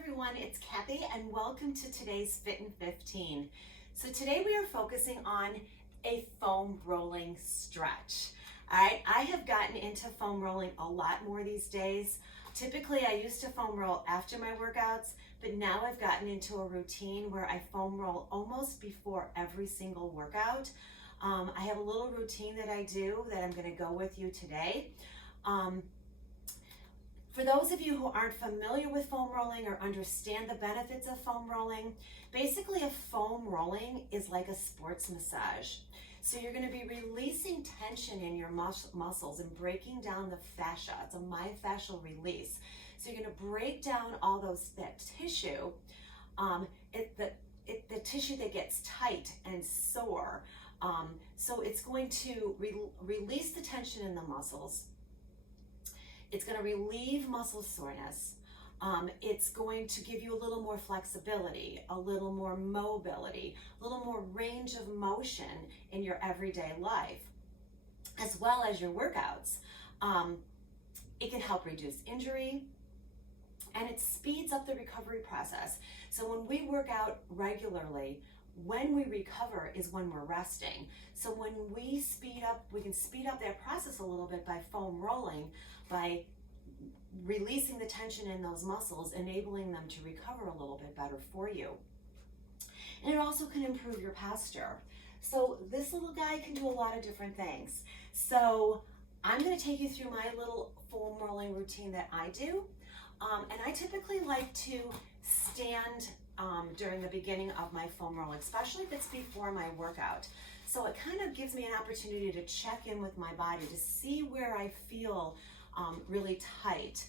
everyone, it's Kathy and welcome to today's Fit in 15. So today we are focusing on a foam rolling stretch. All right, I have gotten into foam rolling a lot more these days. Typically I used to foam roll after my workouts, but now I've gotten into a routine where I foam roll almost before every single workout. I have a little routine that I do that I'm going to go with you today. For those of you who aren't familiar with foam rolling or understand the benefits of foam rolling, basically a foam rolling is like a sports massage. So you're going to be releasing tension in your muscles and breaking down the fascia. It's a myofascial release. So you're going to break down all that tissue, the tissue that gets tight and sore. So it's going to release the tension in the muscles. It's going to relieve muscle soreness. It's going to give you a little more flexibility, a little more mobility, a little more range of motion in your everyday life, as well as your workouts. It can help reduce injury, and it speeds up the recovery process. So when we work out regularly, when we recover is when we're resting. So when we can speed up that process a little bit by foam rolling, by releasing the tension in those muscles, enabling them to recover a little bit better for you. And it also can improve your posture. So this little guy can do a lot of different things. So I'm going to take you through my little foam rolling routine that I do. And I typically like to stand during the beginning of my foam roll, especially if it's before my workout. So it kind of gives me an opportunity to check in with my body to see where I feel really tight.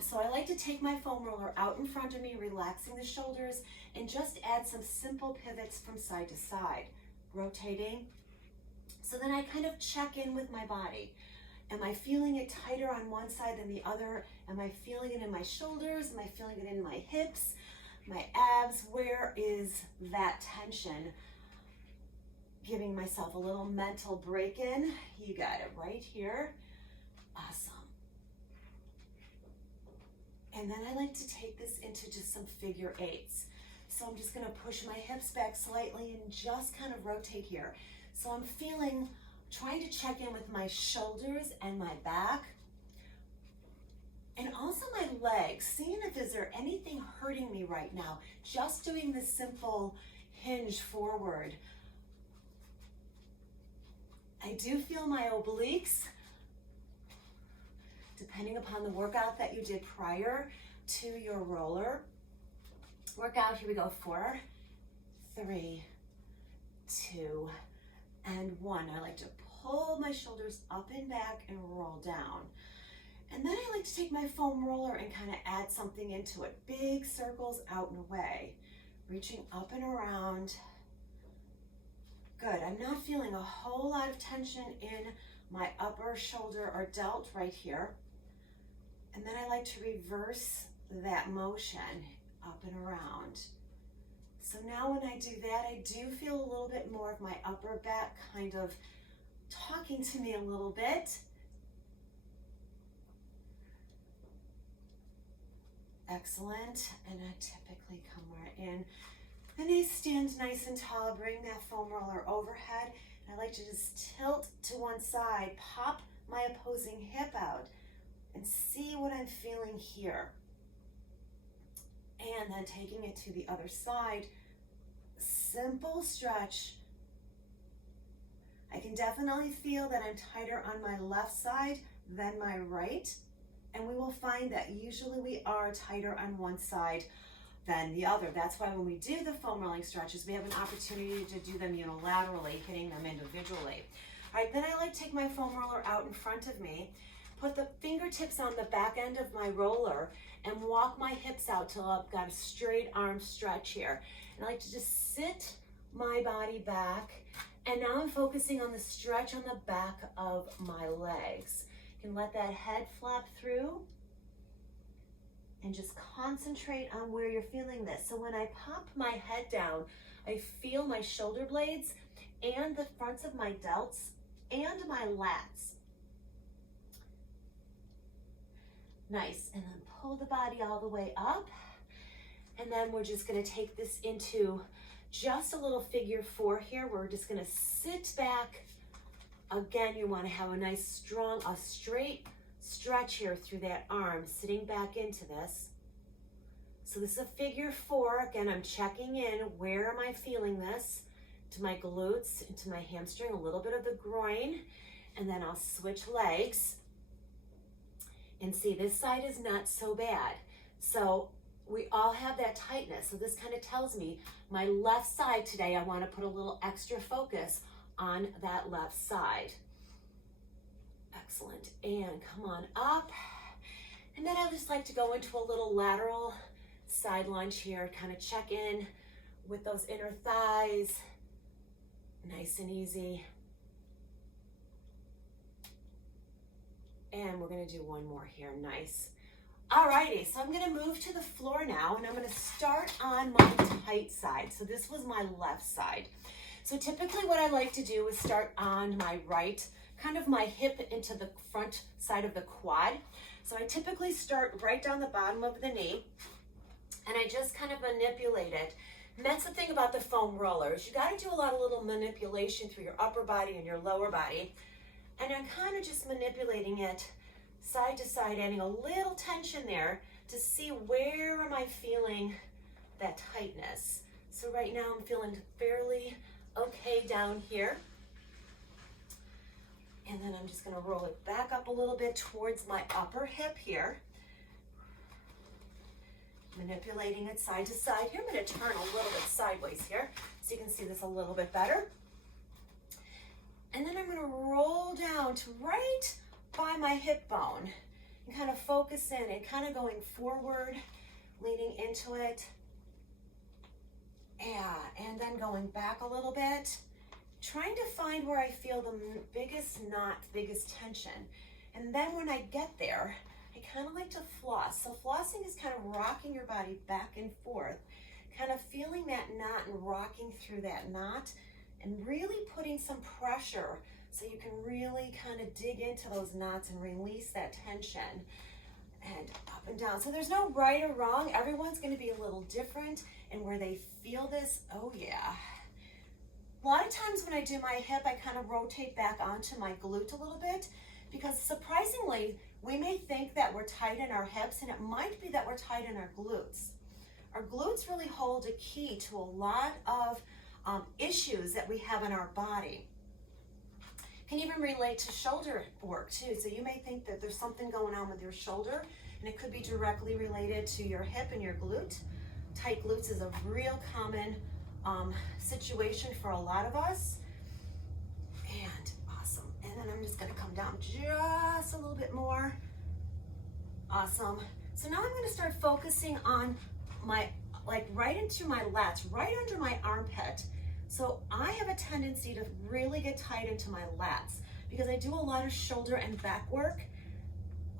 So I like to take my foam roller out in front of me, relaxing the shoulders, and just add some simple pivots from side to side, rotating. So then I kind of check in with my body. Am I feeling it tighter on one side than the other? Am I feeling it in my shoulders? Am I feeling it in my hips, my abs? Where is that tension? Giving myself a little mental break in. You got it right here. Awesome. And then I like to take this into just some figure eights. So I'm just going to push my hips back slightly and just kind of rotate here. So I'm trying to check in with my shoulders and my back. And also my legs, seeing if is there anything hurting me right now. Just doing this simple hinge forward. I do feel my obliques, depending upon the workout that you did prior to your roller workout. Here we go, 4, 3, 2, and 1. I like to pull my shoulders up and back and roll down. And then I like to take my foam roller and kind of add something into it. Big circles out and away, reaching up and around. Good, I'm not feeling a whole lot of tension in my upper shoulder or delt right here. And then I like to reverse that motion up and around. So now when I do that, I do feel a little bit more of my upper back kind of talking to me a little bit. Excellent. And I typically come right in. And I stand nice and tall, bring that foam roller overhead. And I like to just tilt to one side, pop my opposing hip out, and see what I'm feeling here. And then taking it to the other side, simple stretch. I can definitely feel that I'm tighter on my left side than my right. And we will find that usually we are tighter on one side than the other. That's why when we do the foam rolling stretches, we have an opportunity to do them unilaterally, hitting them individually. All right, then I like to take my foam roller out in front of me, put the fingertips on the back end of my roller, and walk my hips out till I've got a straight arm stretch here. And I like to just sit my body back, and now I'm focusing on the stretch on the back of my legs. You can let that head flap through and just concentrate on where you're feeling this. So when I pop my head down, I feel my shoulder blades and the fronts of my delts and my lats. Nice, and then pull the body all the way up And then we're just gonna take this into just a little figure 4 here. We're just gonna sit back. Again, you wanna have a nice strong, a straight stretch here through that arm, sitting back into this. So this is a figure 4. Again, I'm checking in. Where am I feeling this? To my glutes, into my hamstring, a little bit of the groin, and then I'll switch legs. And see, this side is not so bad. So we all have that tightness. So this kind of tells me my left side today, I want to put a little extra focus on that left side. Excellent. And come on up. And then I just like to go into a little lateral side lunge here, kind of check in with those inner thighs. Nice and easy. And we're gonna do one more here, nice. Alrighty, so I'm gonna move to the floor now, and I'm gonna start on my tight side. So this was my left side. So typically what I like to do is start on my right, kind of my hip into the front side of the quad. So I typically start right down the bottom of the knee, and I just kind of manipulate it. And that's the thing about the foam rollers. You got to do a lot of little manipulation through your upper body and your lower body. And I'm kind of just manipulating it side to side, adding a little tension there to see where am I feeling that tightness. So right now I'm feeling fairly okay down here. And then I'm just going to roll it back up a little bit towards my upper hip here. Manipulating it side to side here. I'm going to turn a little bit sideways here so you can see this a little bit better. And then I'm going to roll down to right by my hip bone and kind of focus in and kind of going forward, leaning into it. Yeah, and then going back a little bit, trying to find where I feel the biggest knot, biggest tension. And then when I get there, I kind of like to floss. So flossing is kind of rocking your body back and forth, kind of feeling that knot and rocking through that knot and really putting some pressure so you can really kind of dig into those knots and release that tension. And up and down. So there's no right or wrong. Everyone's going to be a little different in where they feel this. Oh yeah. A lot of times when I do my hip, I kind of rotate back onto my glute a little bit, because surprisingly, we may think that we're tight in our hips, and it might be that we're tight in our glutes. Our glutes really hold a key to a lot of issues that we have in our body. Can even relate to shoulder work too. So you may think that there's something going on with your shoulder, and it could be directly related to your hip and your glute. Tight glutes is a real common situation for a lot of us. And awesome. And then I'm just gonna come down just a little bit more. Awesome. So now I'm gonna start focusing on my, like right into my lats, right under my armpit. So I have a tendency to really get tight into my lats because I do a lot of shoulder and back work.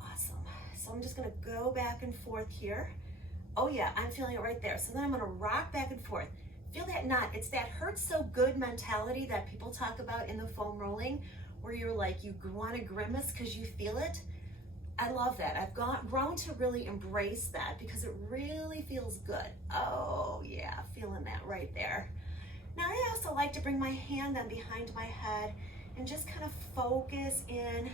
Awesome. So I'm just gonna go back and forth here. Oh yeah, I'm feeling it right there. So then I'm gonna rock back and forth. Feel that knot. It's that hurts so good mentality that people talk about in the foam rolling, where you're like, you wanna grimace because you feel it. I love that. I've grown to really embrace that because it really feels good. Oh yeah, feeling that right there. Now I also like to bring my hand then behind my head and just kind of focus in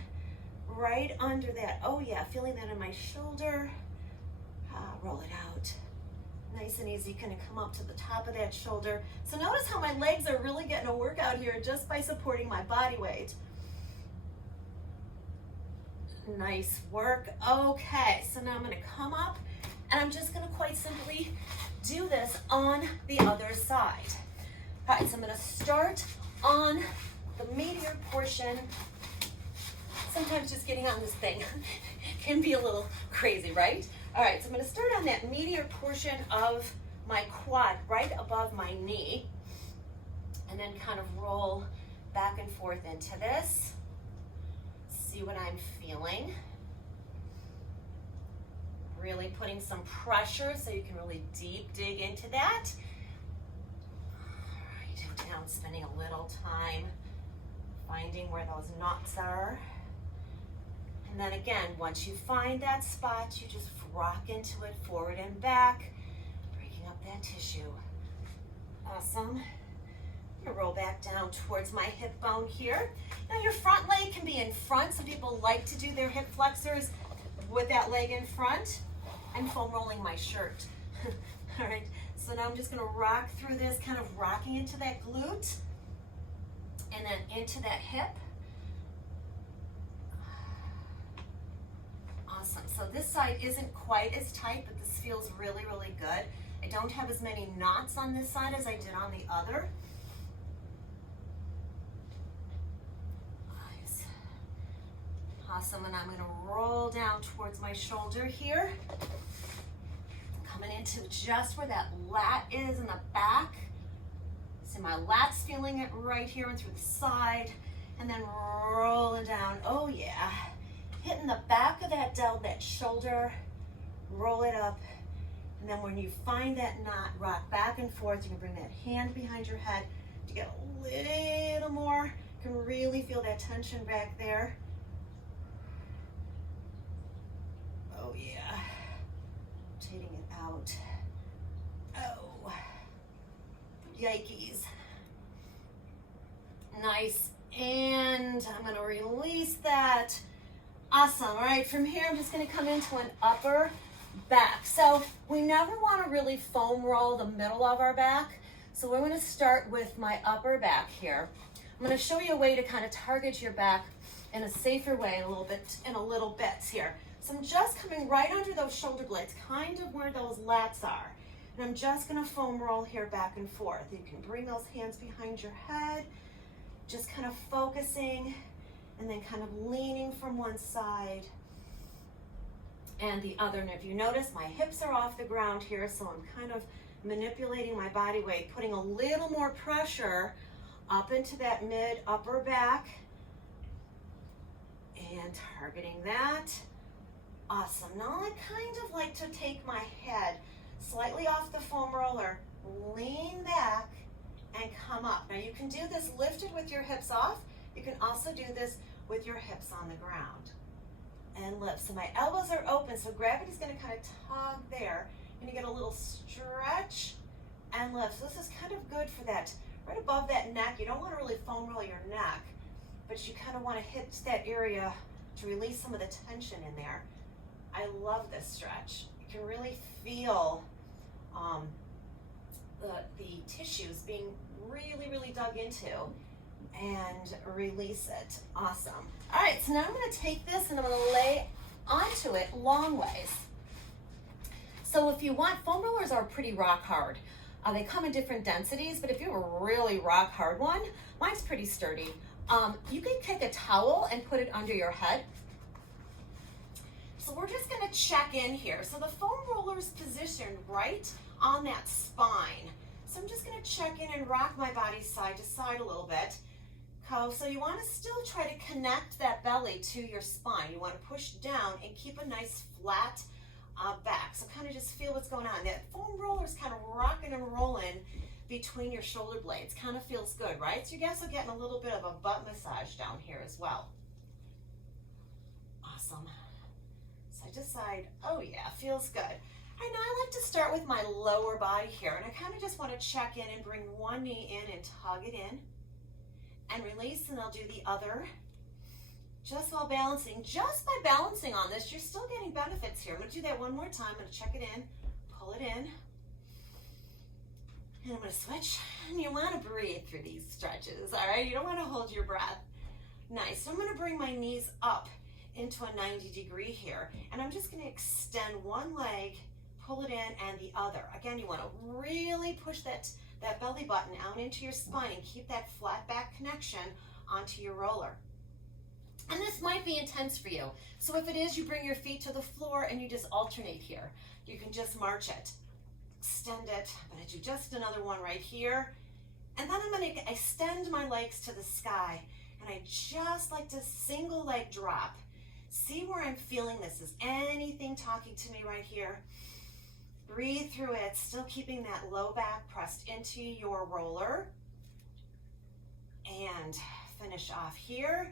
right under that. Oh yeah, feeling that in my shoulder. Roll it out. Nice and easy, kind of come up to the top of that shoulder. So notice how my legs are really getting a workout here just by supporting my body weight. Nice work. Okay, so now I'm gonna come up and I'm just gonna quite simply do this on the other side. All right, so I'm gonna start on the meatier portion. Sometimes just getting on this thing can be a little crazy, right? All right, so I'm gonna start on that meatier portion of my quad, right above my knee, and then kind of roll back and forth into this. See what I'm feeling. Really putting some pressure so you can really deep dig into that. Down, spending a little time finding where those knots are. And then again, once you find that spot, you just rock into it forward and back, breaking up that tissue. Awesome. I'm gonna roll back down towards my hip bone here. Now your front leg can be in front. Some people like to do their hip flexors with that leg in front. I'm foam rolling my shirt. All right, so now I'm just gonna rock through this, kind of rocking into that glute and then into that hip. Awesome, so this side isn't quite as tight, but this feels really, really good. I don't have as many knots on this side as I did on the other. Nice. Awesome, and I'm gonna roll down towards my shoulder here. Coming into just where that lat is in the back. See my lat's feeling it right here and through the side, and then rolling down, oh yeah. Hitting the back of that delt, that shoulder, roll it up, and then when you find that knot, rock back and forth. You can bring that hand behind your head to get a little more. You can really feel that tension back there. Oh yeah, rotating it out. Oh, yikes. Nice, and I'm gonna release that. Awesome. All right, from here I'm just going to come into an upper back. So we never want to really foam roll the middle of our back. So we're going to start with my upper back here. I'm going to show you a way to kind of target your back in a safer way in a little bits here. So I'm just coming right under those shoulder blades, kind of where those lats are. And I'm just going to foam roll here back and forth. You can bring those hands behind your head, just kind of focusing and then kind of leaning from one side and the other. And if you notice, my hips are off the ground here, so I'm kind of manipulating my body weight, putting a little more pressure up into that mid upper back and targeting that. Awesome. Now I kind of like to take my head slightly off the foam roller, lean back and come up. Now you can do this lifted with your hips off. You can also do this with your hips on the ground and lift. So my elbows are open, so gravity's going to kind of tug there, and you get a little stretch and lift. So this is kind of good for that, right above that neck. You don't want to really foam roll your neck, but you kind of want to hit that area to release some of the tension in there. I love this stretch. You can really feel the tissues being really, really dug into, and release it. Awesome. All right, so now I'm going to take this and I'm going to lay onto it long ways. So if you want, foam rollers are pretty rock hard. They come in different densities, but if you have a really rock hard one, mine's pretty sturdy. You can kick a towel and put it under your head. So we're just going to check in here. So the foam roller's positioned right on that spine. So I'm just going to check in and rock my body side to side a little bit. So you want to still try to connect that belly to your spine. You want to push down and keep a nice flat back. So kind of just feel what's going on. That foam roller is kind of rocking and rolling between your shoulder blades. Kind of feels good, right? So you guys are getting a little bit of a butt massage down here as well. Awesome. Side to side. Oh yeah, feels good. All right, now I like to start with my lower body here, and I kind of just want to check in and bring one knee in and tug it in and release, and I'll do the other just while balancing. Just by balancing on this, you're still getting benefits here. I'm going to do that one more time. I'm going to check it in, pull it in, and I'm going to switch. And you want to breathe through these stretches, all right? You don't want to hold your breath. Nice. So I'm going to bring my knees up into a 90-degree here, and I'm just going to extend one leg, pull it in, and the other. Again, you want to really push that belly button out into your spine and keep that flat back connection onto your roller. And this might be intense for you. So if it is, you bring your feet to the floor and you just alternate here. You can just march it, extend it. I'm going to do just another one right here. And then I'm going to extend my legs to the sky. And I just like to single leg drop. See where I'm feeling this. Is anything talking to me right here? Breathe through it, still keeping that low back pressed into your roller. And finish off here.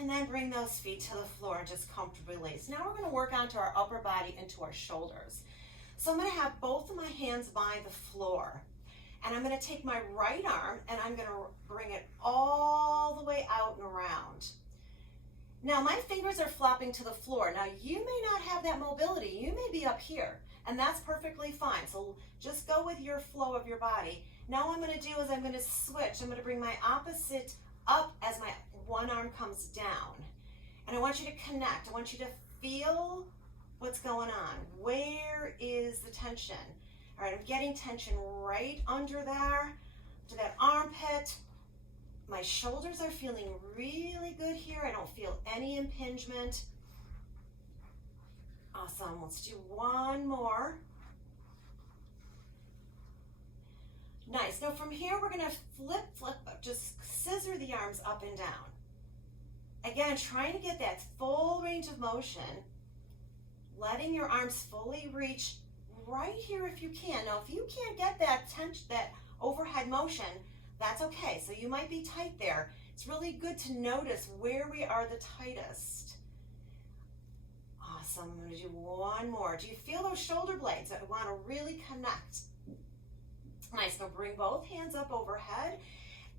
And then bring those feet to the floor and just comfortably release. Now we're going to work onto our upper body into our shoulders. So I'm gonna have both of my hands by the floor. And I'm gonna take my right arm and I'm gonna bring it all the way out and around. Now my fingers are flopping to the floor. Now you may not have that mobility. You may be up here, and that's perfectly fine. So just go with your flow of your body. Now what I'm gonna do is I'm gonna switch. I'm gonna bring my opposite up as my one arm comes down. And I want you to connect. I want you to feel what's going on. Where is the tension? All right, I'm getting tension right under there, to that armpit. My shoulders are feeling really good here. I don't feel any impingement. Awesome, let's do one more. Nice, now from here we're gonna flip, just scissor the arms up and down. Again, trying to get that full range of motion, letting your arms fully reach right here if you can. Now, if you can't get that tension, that overhead motion, that's okay. So you might be tight there. It's really good to notice where we are the tightest. Awesome, I'm gonna do one more. Do you feel those shoulder blades? I wanna really connect. Nice, now bring both hands up overhead,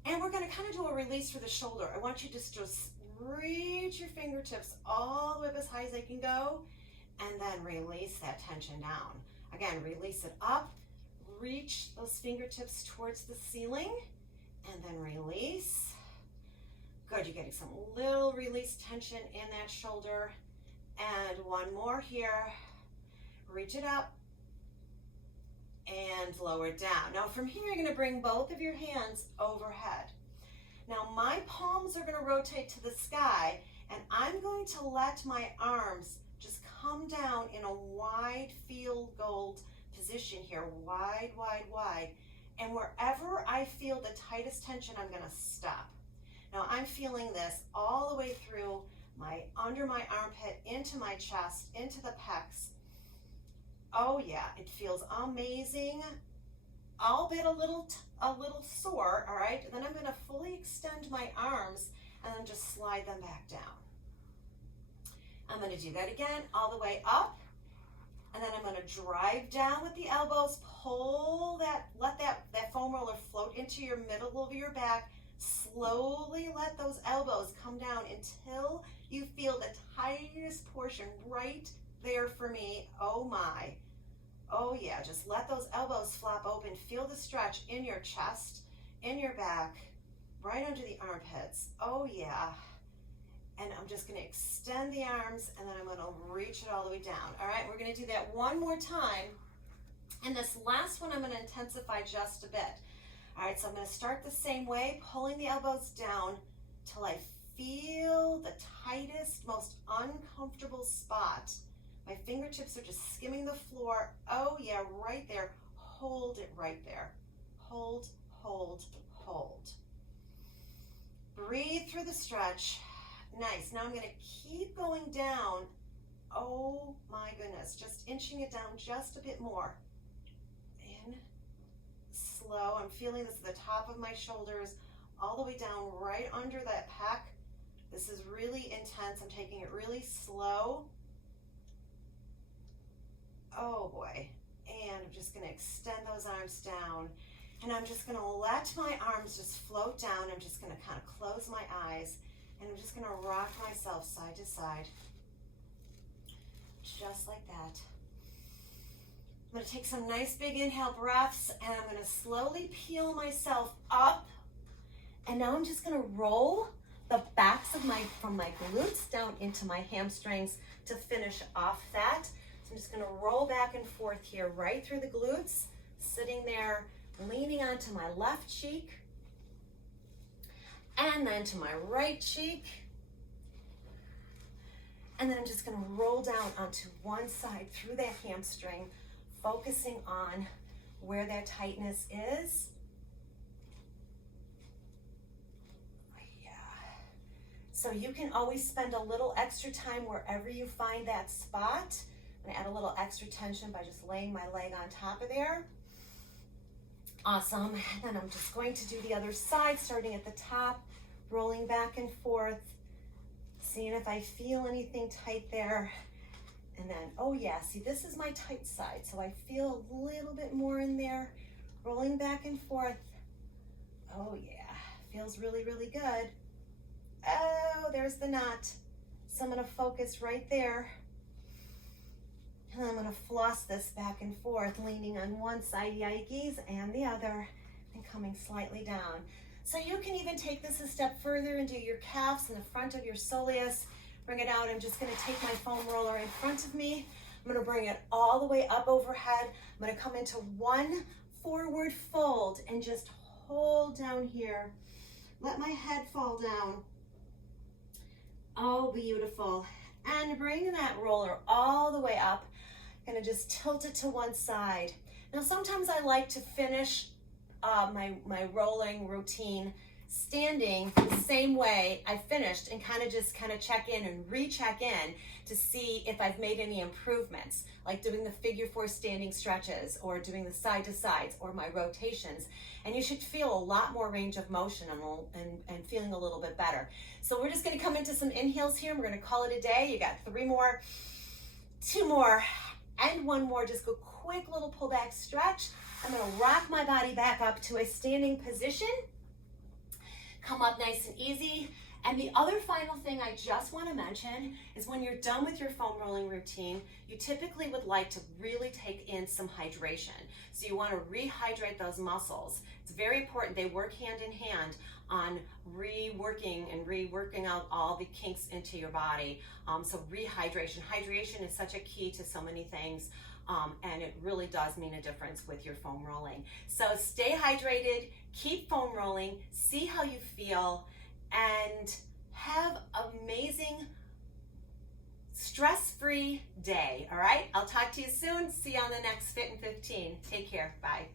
and we're gonna kind of do a release for the shoulder. I want you to just reach your fingertips all the way up as high as they can go, and then release that tension down. Again, release it up, reach those fingertips towards the ceiling, and then release. Good, you're getting some little release tension in that shoulder. And one more here. Reach it up and lower it down. Now from here, you're gonna bring both of your hands overhead. Now my palms are gonna rotate to the sky, and I'm going to let my arms just come down in a wide field goal position here, wide, wide, wide. And wherever I feel the tightest tension, I'm gonna stop. Now I'm feeling this all the way through under my armpit, into my chest, into the pecs. Oh yeah, it feels amazing. Albeit a little sore, all right? And then I'm gonna fully extend my arms and then just slide them back down. I'm gonna do that again, all the way up. And then I'm gonna drive down with the elbows, pull that, let that foam roller float into your middle of your back. Slowly let those elbows come down until you feel the tightest portion right there for me. Oh my. Oh yeah, just let those elbows flop open. Feel the stretch in your chest, in your back, right under the armpits. Oh yeah. And I'm just gonna extend the arms, and then I'm gonna reach it all the way down. All right, we're gonna do that one more time. And this last one, I'm gonna intensify just a bit. All right, so I'm gonna start the same way, pulling the elbows down till I feel the tightest, most uncomfortable spot. My fingertips are just skimming the floor. Oh yeah, right there. Hold it right there. Hold, hold, hold. Breathe through the stretch. Nice, now I'm gonna keep going down. Oh my goodness, just inching it down just a bit more. In, slow, I'm feeling this at the top of my shoulders, all the way down right under that pec. This is really intense, I'm taking it really slow. Oh boy, and I'm just gonna extend those arms down, and I'm just gonna let my arms just float down. I'm just gonna kind of close my eyes, and I'm just gonna rock myself side to side, just like that. I'm gonna take some nice big inhale breaths, and I'm gonna slowly peel myself up, and now I'm just gonna roll the backs of from my glutes down into my hamstrings to finish off that. So I'm just gonna roll back and forth here, right through the glutes, sitting there, leaning onto my left cheek, and then to my right cheek. And then I'm just gonna roll down onto one side through that hamstring, focusing on where that tightness is. Yeah. So you can always spend a little extra time wherever you find that spot. I'm gonna add a little extra tension by just laying my leg on top of there. Awesome, and then I'm just going to do the other side, starting at the top, rolling back and forth, seeing if I feel anything tight there, And then, oh yeah, see, this is my tight side, so I feel a little bit more in there, rolling back and forth. Oh yeah, feels really, really good. Oh, there's the knot. So I'm gonna focus right there. And I'm gonna floss this back and forth, leaning on one side, yikes, and the other, and coming slightly down. So you can even take this a step further and do your calves in the front of your soleus. Bring it out. I'm just gonna take my foam roller in front of me. I'm gonna bring it all the way up overhead. I'm gonna come into one forward fold and just hold down here. Let my head fall down. Oh, beautiful. And bring that roller all the way up. I'm gonna just tilt it to one side. Now, sometimes I like to finish my rolling routine standing the same way I finished and kind of check in and recheck in to see if I've made any improvements, like doing the figure 4 standing stretches or doing the side to sides or my rotations. And you should feel a lot more range of motion and feeling a little bit better. So we're just gonna come into some inhales here. We're gonna call it a day. You got 3 more, 2 more, and 1 more. Just go quick little pull back stretch. I'm gonna rock my body back up to a standing position. Come up nice and easy. And the other final thing I just want to mention is when you're done with your foam rolling routine, you typically would like to really take in some hydration. So you want to rehydrate those muscles. It's very important. They work hand in hand on reworking out all the kinks into your body. So rehydration. Hydration is such a key to so many things. And it really does mean a difference with your foam rolling. So stay hydrated, keep foam rolling, see how you feel, and have an amazing stress-free day, all right? I'll talk to you soon. See you on the next Fit in 15. Take care. Bye.